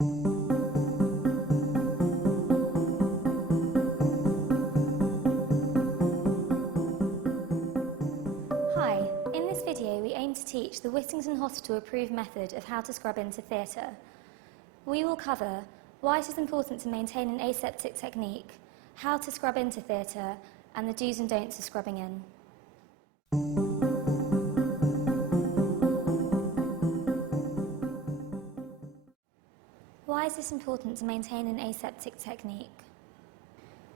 Hi, in this video we aim to teach the Whittington Hospital approved method of how to scrub into theatre. We will cover why it is important to maintain an aseptic technique, how to scrub into theatre, and the do's and don'ts of scrubbing in. Why is it important to maintain an aseptic technique?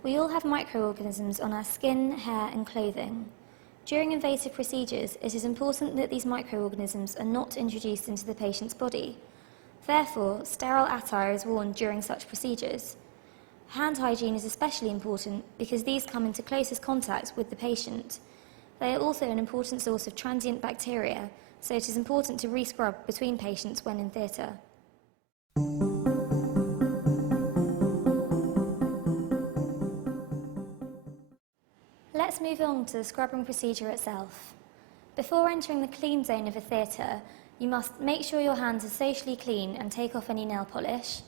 We all have microorganisms on our skin, hair and clothing. During invasive procedures, it is important that these microorganisms are not introduced into the patient's body. Therefore, sterile attire is worn during such procedures. Hand hygiene is especially important because these come into closest contact with the patient. They are also an important source of transient bacteria, so it is important to re-scrub between patients when in theatre. Let's move on to the scrubbing procedure itself. Before entering the clean zone of a theatre, you must make sure your hands are socially clean and take off any nail polish.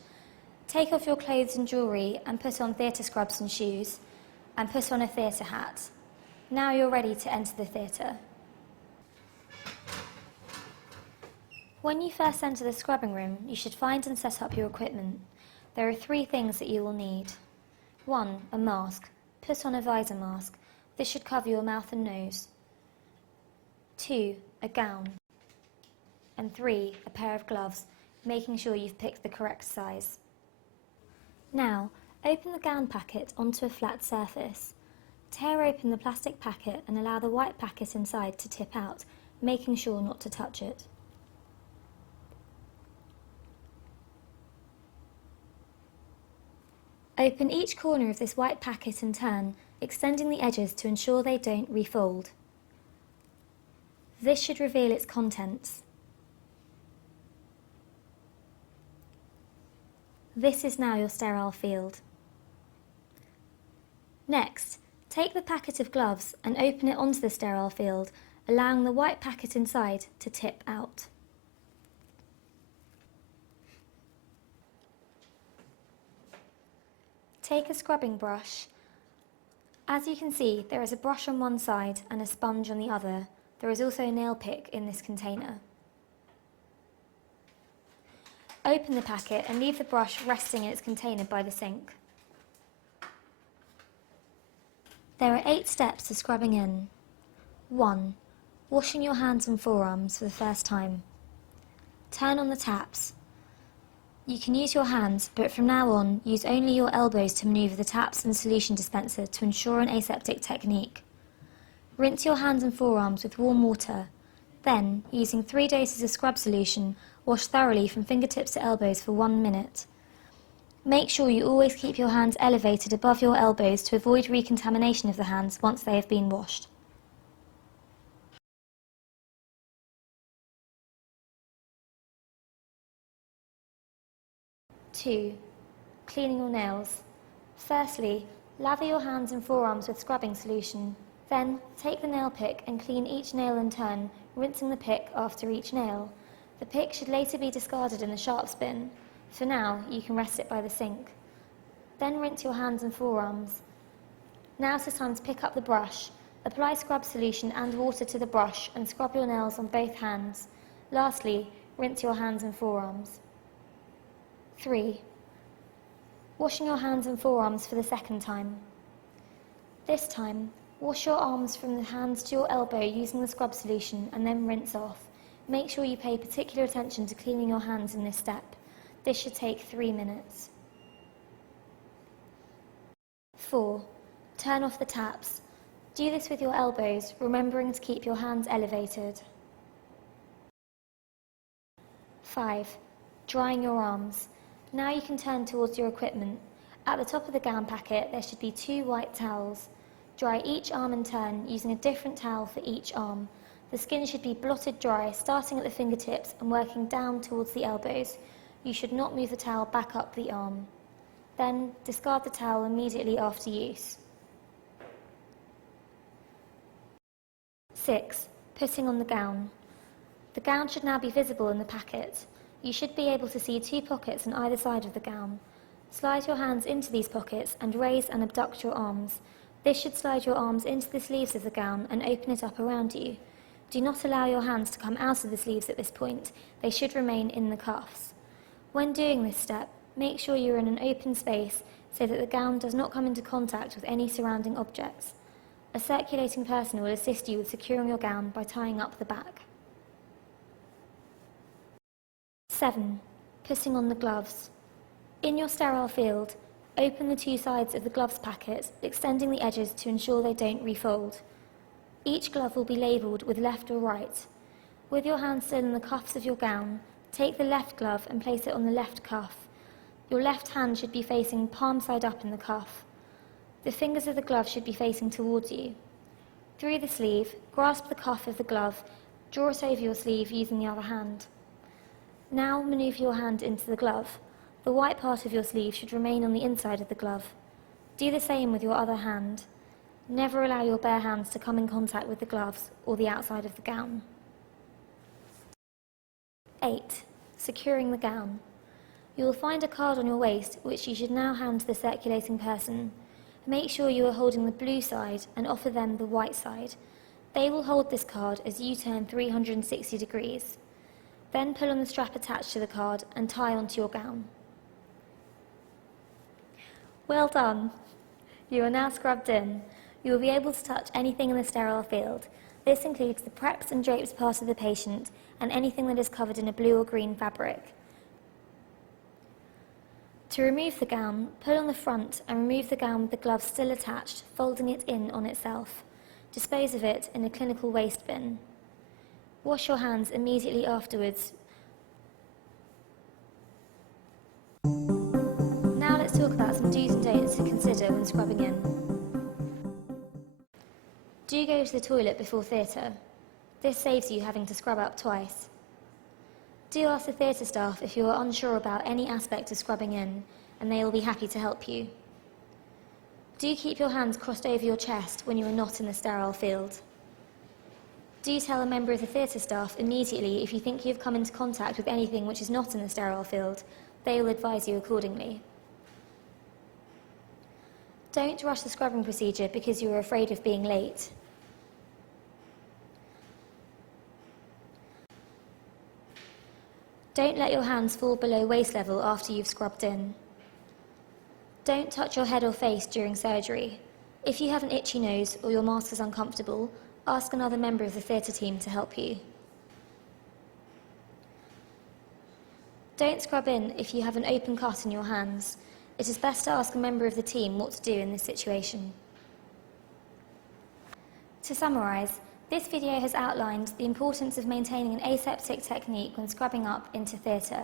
Take off your clothes and jewellery and put on theatre scrubs and shoes, and put on a theatre hat. Now you're ready to enter the theatre. When you first enter the scrubbing room, you should find and set up your equipment. There are 3 things that you will need. 1. A mask. Put on a visor mask. This should cover your mouth and nose. 2. A gown. And 3. A pair of gloves, making sure you've picked the correct size. Now, open the gown packet onto a flat surface. Tear open the plastic packet and allow the white packet inside to tip out, making sure not to touch it. Open each corner of this white packet in turn, extending the edges to ensure they don't refold. This should reveal its contents. This is now your sterile field. Next, take the packet of gloves and open it onto the sterile field, allowing the white packet inside to tip out. Take a scrubbing brush. As you can see, there is a brush on one side and a sponge on the other. There is also a nail pick in this container. Open the packet and leave the brush resting in its container by the sink. There are 8 steps to scrubbing in. 1. Washing your hands and forearms for the first time. Turn on the taps. You can use your hands, but from now on, use only your elbows to manoeuvre the taps and solution dispenser to ensure an aseptic technique. Rinse your hands and forearms with warm water. Then, using 3 doses of scrub solution, wash thoroughly from fingertips to elbows for 1 minute. Make sure you always keep your hands elevated above your elbows to avoid recontamination of the hands once they have been washed. 2. Cleaning your nails. Firstly, lather your hands and forearms with scrubbing solution. Then, take the nail pick and clean each nail in turn, rinsing the pick after each nail. The pick should later be discarded in the sharps bin. For now, you can rest it by the sink. Then rinse your hands and forearms. Now it is time to pick up the brush. Apply scrub solution and water to the brush and scrub your nails on both hands. Lastly, rinse your hands and forearms. 3. Washing your hands and forearms for the second time. This time, wash your arms from the hands to your elbow using the scrub solution and then rinse off. Make sure you pay particular attention to cleaning your hands in this step. This should take 3 minutes. 4. Turn off the taps. Do this with your elbows, remembering to keep your hands elevated. 5. Drying your arms. Now you can turn towards your equipment. At the top of the gown packet, there should be 2 white towels. Dry each arm in turn, using a different towel for each arm. The skin should be blotted dry, starting at the fingertips and working down towards the elbows. You should not move the towel back up the arm. Then, discard the towel immediately after use. 6. Putting on the gown. The gown should now be visible in the packet. You should be able to see 2 pockets on either side of the gown. Slide your hands into these pockets and raise and abduct your arms. This should slide your arms into the sleeves of the gown and open it up around you. Do not allow your hands to come out of the sleeves at this point. They should remain in the cuffs. When doing this step, make sure you are in an open space so that the gown does not come into contact with any surrounding objects. A circulating person will assist you with securing your gown by tying up the back. 7. Putting on the gloves. In your sterile field, open the 2 sides of the gloves packet, extending the edges to ensure they don't refold. Each glove will be labelled with left or right. With your hand still in the cuffs of your gown, take the left glove and place it on the left cuff. Your left hand should be facing palm side up in the cuff. The fingers of the glove should be facing towards you. Through the sleeve, grasp the cuff of the glove, draw it over your sleeve using the other hand. Now manoeuvre your hand into the glove. The white part of your sleeve should remain on the inside of the glove. Do the same with your other hand. Never allow your bare hands to come in contact with the gloves or the outside of the gown. 8. Securing the gown. You will find a card on your waist which you should now hand to the circulating person. Make sure you are holding the blue side and offer them the white side. They will hold this card as you turn 360 degrees. Then pull on the strap attached to the card and tie onto your gown. Well done! You are now scrubbed in. You will be able to touch anything in the sterile field. This includes the preps and drapes part of the patient and anything that is covered in a blue or green fabric. To remove the gown, pull on the front and remove the gown with the glove still attached, folding it in on itself. Dispose of it in a clinical waste bin. Wash your hands immediately afterwards. Now let's talk about some do's and don'ts to consider when scrubbing in. Do go to the toilet before theatre. This saves you having to scrub up twice. Do ask the theatre staff if you are unsure about any aspect of scrubbing in, and they will be happy to help you. Do keep your hands crossed over your chest when you are not in the sterile field. Do tell a member of the theatre staff immediately if you think you have come into contact with anything which is not in the sterile field. They will advise you accordingly. Don't rush the scrubbing procedure because you are afraid of being late. Don't let your hands fall below waist level after you've scrubbed in. Don't touch your head or face during surgery. If you have an itchy nose or your mask is uncomfortable, ask another member of the theatre team to help you. Don't scrub in if you have an open cut in your hands. It is best to ask a member of the team what to do in this situation. To summarise, this video has outlined the importance of maintaining an aseptic technique when scrubbing up into theatre.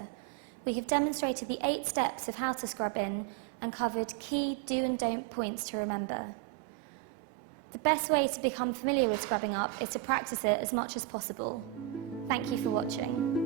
We have demonstrated the 8 steps of how to scrub in and covered key do and don't points to remember. The best way to become familiar with scrubbing up is to practice it as much as possible. Thank you for watching.